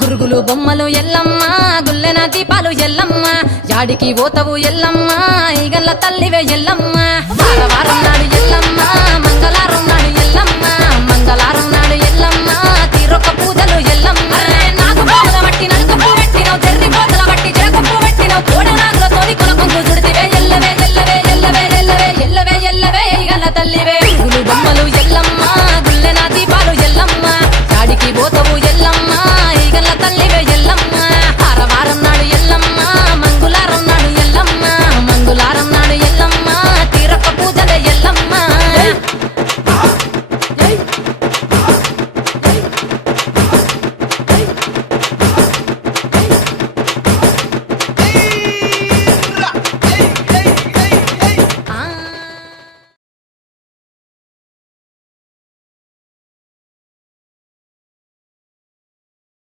గురుగులు బొమ్మలు ఎల్లమ్మ గుల్లెన దీపాలు ఎల్లమ్మ యాడికి పోతవు ఎల్లమ్మ ఈగల్ల తల్లివే ఎల్లమ్మ వారం నాడు ఎల్లమ్మ మంగళవారం నాడు ఎల్లమ్మ మంగళవారం నాడు ఎల్లమ్మ తీరొక్క పూజలు ఎల్లమ్మ నాకు పూల బట్టి నలుగు పూ పెట్టినవు జర్రి పోతల బట్టి జరగప్పు పెట్టినవు కోడ నాగులతోని కొనకొంగు చుడితివే ఎల్లవే ఎల్లవే ఎల్లవే ఎల్లవే ఎల్లవే ఎల్లవే ఈగల్ల తల్లివే గురుగులు బొమ్మలు ఎల్లమ్మ గుల్లెన దీపాలు ఎల్లమ్మ యాడికి పోతవు